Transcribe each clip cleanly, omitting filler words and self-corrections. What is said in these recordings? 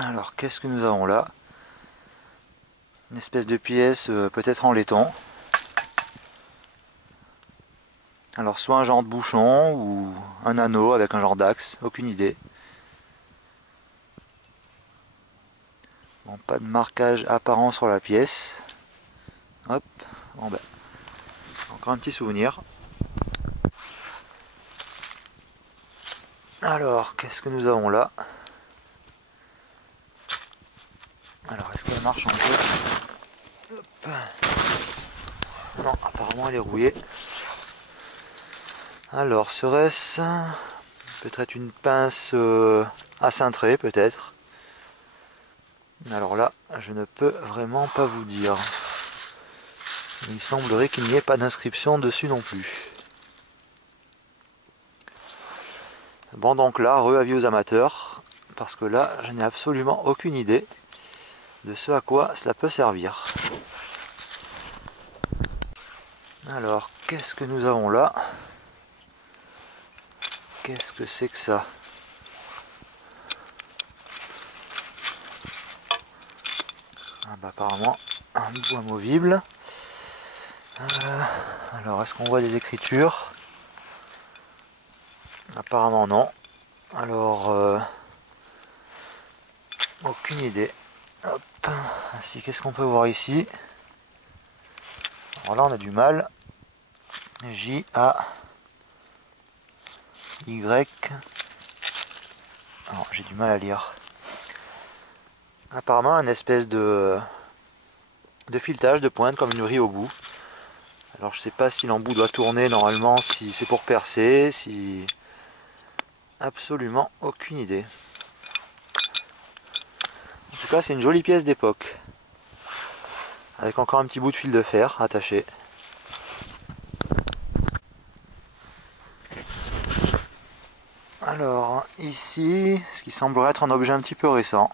Alors, qu'est-ce que nous avons là? Une espèce de pièce, peut-être en laiton. Alors, soit un genre de bouchon ou un anneau avec un genre d'axe, aucune idée. Bon, pas de marquage apparent sur la pièce. Hop, bon ben, encore un petit souvenir. Alors, qu'est-ce que nous avons là? Alors, est-ce qu'elle marche un peu? Hop. Non, apparemment elle est rouillée. Alors, serait-ce peut-être une pince à cintrer, peut-être? Alors là, je ne peux vraiment pas vous dire. Il semblerait qu'il n'y ait pas d'inscription dessus non plus. Bon, donc là, re-avis aux amateurs, parce que là, je n'ai absolument aucune idée de ce à quoi cela peut servir. Alors, qu'est-ce que nous avons là? Qu'est-ce que c'est que ça? Ah bah, apparemment, un bout amovible. Alors, est-ce qu'on voit des écritures? Apparemment non. Alors, aucune idée. Hop. Ainsi, qu'est-ce qu'on peut voir ici? Alors là, on a du mal. J, A, Y. Alors, j'ai du mal à lire. Apparemment, une espèce de filetage de pointe comme une vrille au bout. Alors, je sais pas si l'embout doit tourner normalement, si c'est pour percer, si... Absolument aucune idée. En tout cas, c'est une jolie pièce d'époque. Avec encore un petit bout de fil de fer attaché. Alors, ici, ce qui semblerait être un objet un petit peu récent.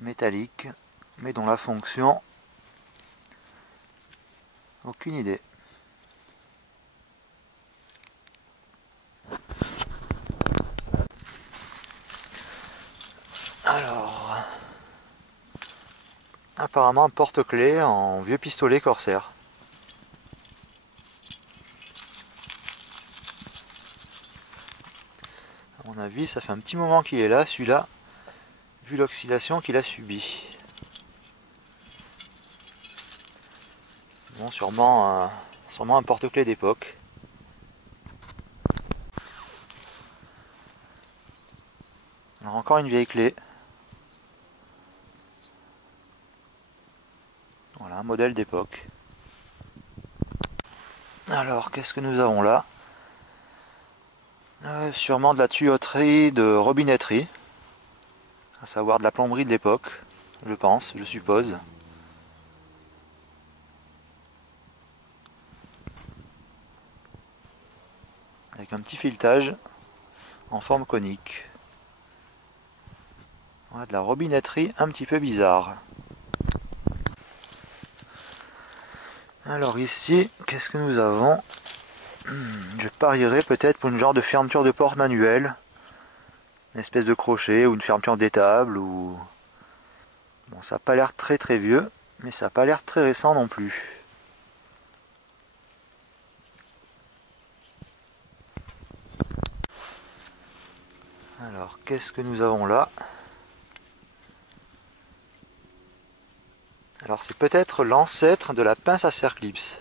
Métallique, mais dont la fonction... Aucune idée. Alors... Apparemment un porte-clés en vieux pistolet Corsair. À mon avis, ça fait un petit moment qu'il est là, celui-là, vu l'oxydation qu'il a subie. Bon, sûrement un porte-clés d'époque. Alors encore une vieille clé. Voilà, un modèle d'époque. Alors, qu'est-ce que nous avons là? Sûrement de la tuyauterie de robinetterie. À savoir de la plomberie de l'époque, je pense, je suppose. Avec un petit filetage en forme conique. Voilà, de la robinetterie un petit peu bizarre. Alors ici, qu'est-ce que nous avons? Je parierais peut-être pour une genre de fermeture de porte manuelle. Une espèce de crochet ou une fermeture d'étable ou... Bon, ça n'a pas l'air très très vieux, mais ça n'a pas l'air très récent non plus. Alors, qu'est-ce que nous avons là? Alors, c'est peut-être l'ancêtre de la pince à cerclips.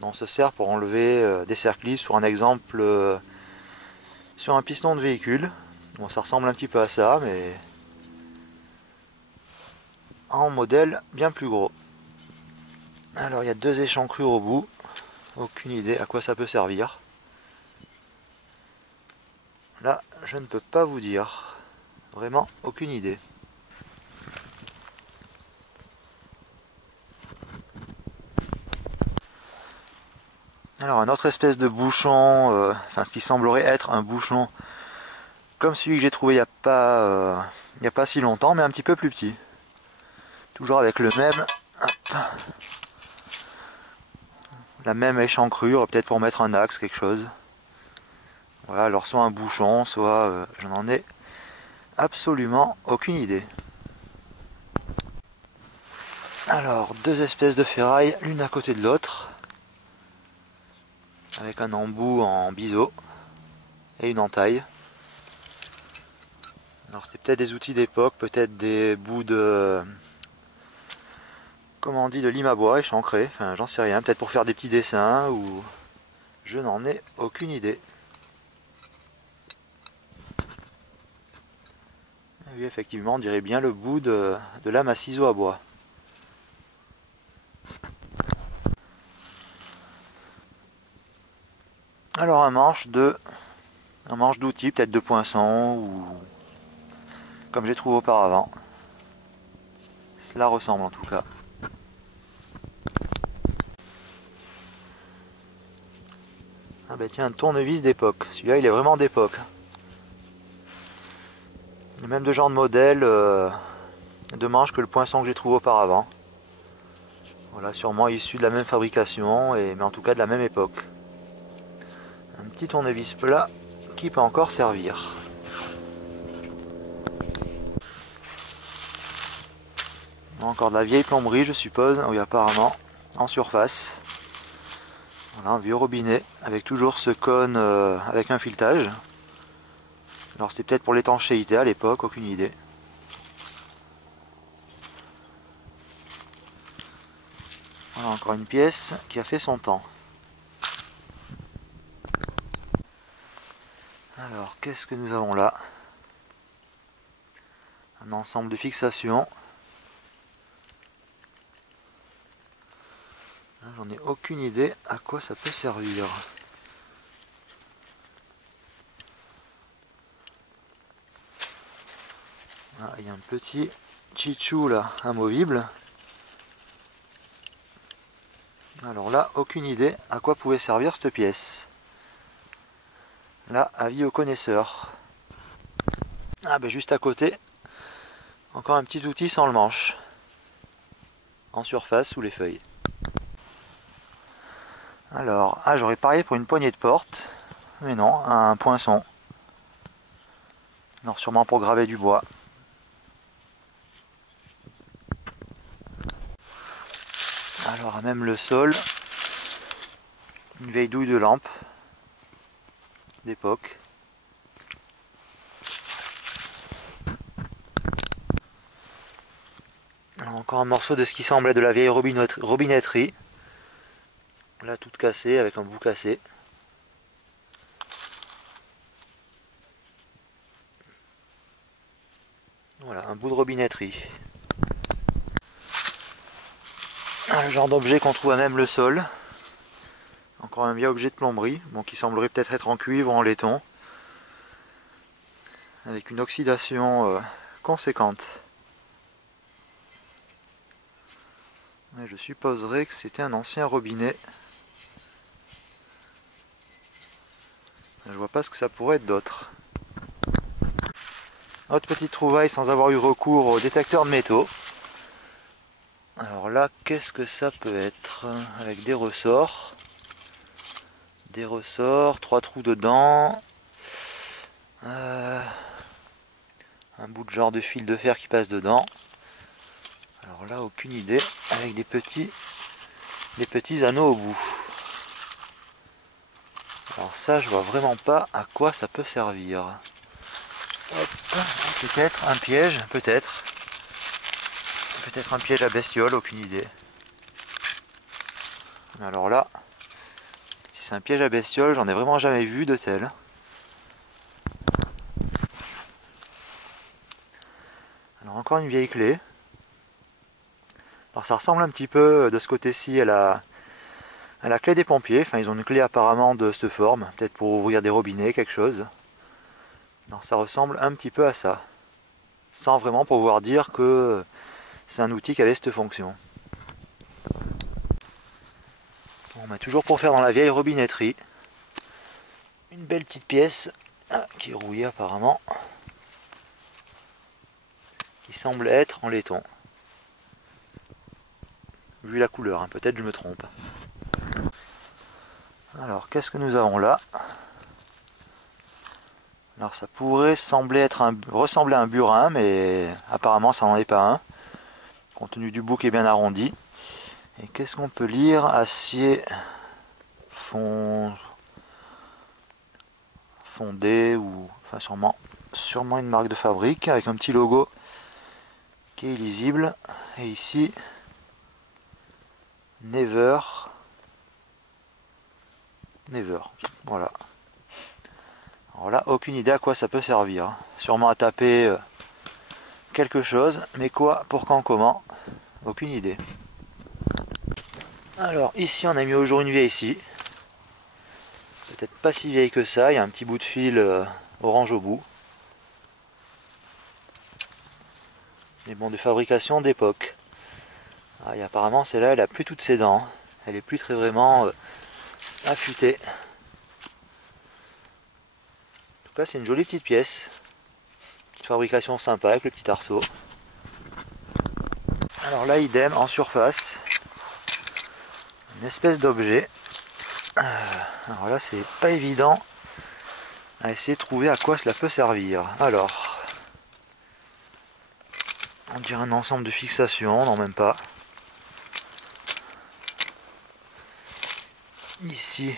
On se sert pour enlever des cerclips sur un exemple sur un piston de véhicule. Bon, ça ressemble un petit peu à ça, mais en modèle bien plus gros. Alors, il y a deux échancrures au bout. Aucune idée à quoi ça peut servir. Là, je ne peux pas vous dire. Vraiment, aucune idée. Alors, un autre espèce de bouchon, enfin ce qui semblerait être un bouchon comme celui que j'ai trouvé il y a pas si longtemps, mais un petit peu plus petit. Toujours avec le même, hop, la même échancrure, peut-être pour mettre un axe, quelque chose. Voilà, alors soit un bouchon, soit je n'en ai absolument aucune idée. Alors, deux espèces de ferraille, l'une à côté de l'autre, avec un embout en biseau et une entaille. Alors c'est peut-être des outils d'époque, peut-être des bouts de, comment on dit, de lime à bois échancré, enfin j'en sais rien, peut-être pour faire des petits dessins, ou je n'en ai aucune idée. Oui, effectivement, on dirait bien le bout de lame à ciseaux à bois. Alors un manche d'outil, peut-être de poinçon, ou comme j'ai trouvé auparavant. Cela ressemble en tout cas. Ah bah tiens, un tournevis d'époque. Celui-là il est vraiment d'époque. Le même de genre de modèle de manche que le poinçon que j'ai trouvé auparavant. Voilà, sûrement issu de la même fabrication, mais en tout cas de la même époque. Un petit tournevis plat qui peut encore servir. Encore de la vieille plomberie je suppose, oui apparemment, en surface. Voilà, un vieux robinet avec toujours ce cône avec un filetage. Alors c'est peut-être pour l'étanchéité à l'époque, aucune idée. Voilà encore une pièce qui a fait son temps. Alors qu'est-ce que nous avons là? Un ensemble de fixations. J'en ai aucune idée à quoi ça peut servir. Ah, il y a un petit chichou là, amovible. Alors là, aucune idée à quoi pouvait servir cette pièce. Là, avis aux connaisseurs. Ah ben juste à côté, encore un petit outil sans le manche. En surface, sous les feuilles. Alors, ah j'aurais parié pour une poignée de porte. Mais non, un poinçon. Alors sûrement pour graver du bois. Alors à même le sol, une vieille douille de lampe d'époque. Encore un morceau de ce qui semble être de la vieille robinetterie. Là toute cassée avec un bout cassé. Voilà, un bout de robinetterie. Le genre d'objet qu'on trouve à même le sol. Encore un vieux objet de plomberie, bon, qui semblerait peut-être être en cuivre ou en laiton. Avec une oxydation conséquente. Et je supposerais que c'était un ancien robinet. Je vois pas ce que ça pourrait être d'autre. Autre petite trouvaille sans avoir eu recours au détecteur de métaux. Alors là, qu'est-ce que ça peut être? Avec des ressorts. Des ressorts, 3 trous dedans. Un bout de genre de fil de fer qui passe dedans. Alors là, aucune idée. Avec des petits anneaux au bout. Alors ça, je vois vraiment pas à quoi ça peut servir. Peut-être un piège, peut-être. Peut-être un piège à bestiole, aucune idée. Alors là, si c'est un piège à bestiole, j'en ai vraiment jamais vu de tel. Alors encore une vieille clé. Alors ça ressemble un petit peu de ce côté-ci à la clé des pompiers. Enfin, ils ont une clé apparemment de cette forme, peut-être pour ouvrir des robinets, quelque chose. Alors ça ressemble un petit peu à ça. Sans vraiment pouvoir dire que c'est un outil qui avait cette fonction. Bon, bah, toujours pour faire dans la vieille robinetterie. Une belle petite pièce qui est rouillée apparemment. Qui semble être en laiton. Vu la couleur, hein, peut-être je me trompe. Alors, qu'est-ce que nous avons là? Alors ça pourrait ressembler à un burin, mais apparemment ça n'en est pas un, compte tenu du bout qui est bien arrondi. Et qu'est-ce qu'on peut lire? Acier fondé, ou enfin sûrement une marque de fabrique avec un petit logo qui est lisible. Et ici, Never, voilà. Alors là, aucune idée à quoi ça peut servir. Sûrement à taper quelque chose, mais quoi, pour quand, comment, aucune idée. Alors ici on a mis au jour une vieille scie, peut-être pas si vieille que ça, il y a un petit bout de fil orange au bout. Mais bon, de fabrication d'époque. Ah, et apparemment celle-là elle a plus toutes ses dents, elle est plus très vraiment affûtée. En tout cas c'est une jolie petite pièce, petite fabrication sympa avec le petit arceau. Alors là idem en surface, une espèce d'objet. Alors là c'est pas évident à essayer de trouver à quoi cela peut servir. Alors, on dirait un ensemble de fixations, non même pas. Ici,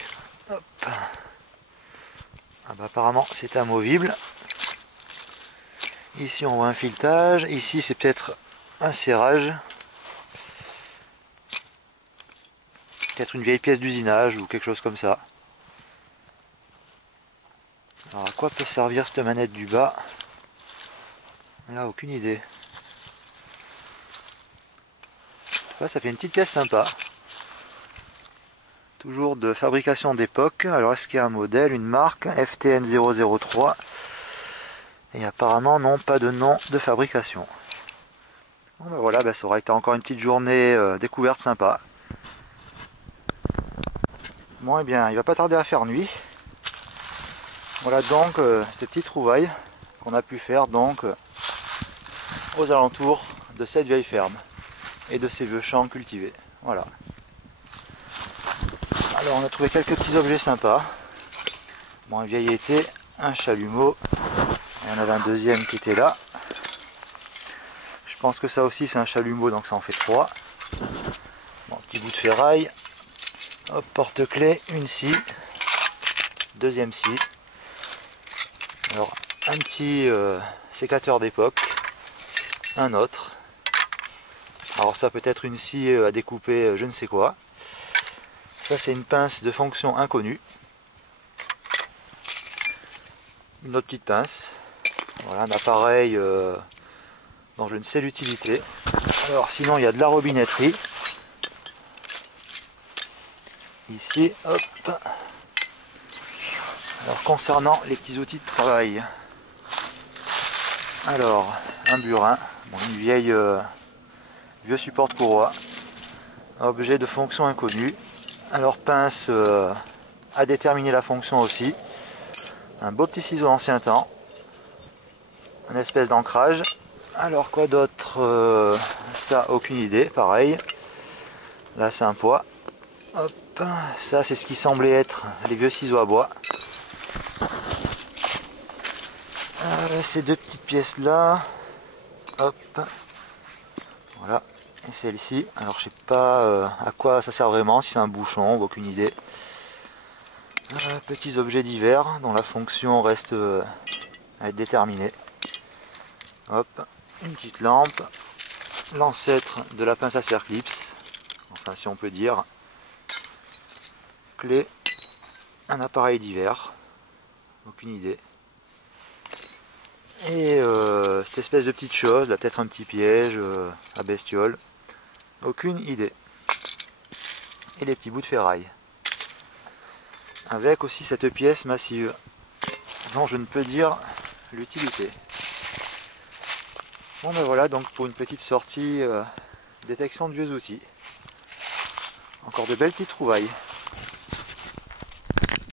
hop. Ah bah apparemment c'est amovible. Ici on voit un filetage, ici c'est peut-être un serrage. Peut-être une vieille pièce d'usinage ou quelque chose comme ça. Alors à quoi peut servir cette manette du bas? Là aucune idée. Ça fait une petite pièce sympa. Toujours de fabrication d'époque. Alors est-ce qu'il y a un modèle, une marque? FTN 003. Et apparemment non, pas de nom de fabrication. Bon ben voilà, ça aura été encore une petite journée découverte sympa. Bon et bien, il va pas tarder à faire nuit. Voilà donc cette petite trouvaille qu'on a pu faire donc aux alentours de cette vieille ferme et de ces vieux champs cultivés. Voilà. Alors on a trouvé quelques petits objets sympas. Bon, un vieil été, un chalumeau, et on avait un deuxième qui était là. Je pense que ça aussi c'est un chalumeau, donc ça en fait 3. Bon, petit bout de ferraille. Hop, porte-clés, une scie, deuxième scie. Alors un petit sécateur d'époque, un autre. Alors ça peut être une scie à découper je ne sais quoi. Ça c'est une pince de fonction inconnue. Une autre petite pince. Voilà un appareil dont je ne sais l'utilité. Alors sinon il y a de la robinetterie. Ici, hop. Alors concernant les petits outils de travail. Alors un burin, bon, une vieille vieux support de courroie. Objet de fonction inconnue. Alors pince à déterminer la fonction aussi. Un beau petit ciseau ancien temps. Une espèce d'ancrage. Alors quoi d'autre? Ça aucune idée, pareil. Là c'est un poids. Hop, ça c'est ce qui semblait être les vieux ciseaux à bois. Ces deux petites pièces là. Hop. Voilà. Et celle-ci. Alors je sais pas à quoi ça sert vraiment, si c'est un bouchon ou aucune idée. Petits objets divers dont la fonction reste à être déterminée. Hop, une petite lampe, l'ancêtre de la pince à serre clips, enfin si on peut dire. Clé, un appareil divers, aucune idée. Et cette espèce de petite chose, là peut-être un petit piège à bestiole, aucune idée. Et les petits bouts de ferraille. Avec aussi cette pièce massive, dont je ne peux dire l'utilité. Bon ben voilà donc pour une petite sortie détection de vieux outils. Encore de belles petites trouvailles.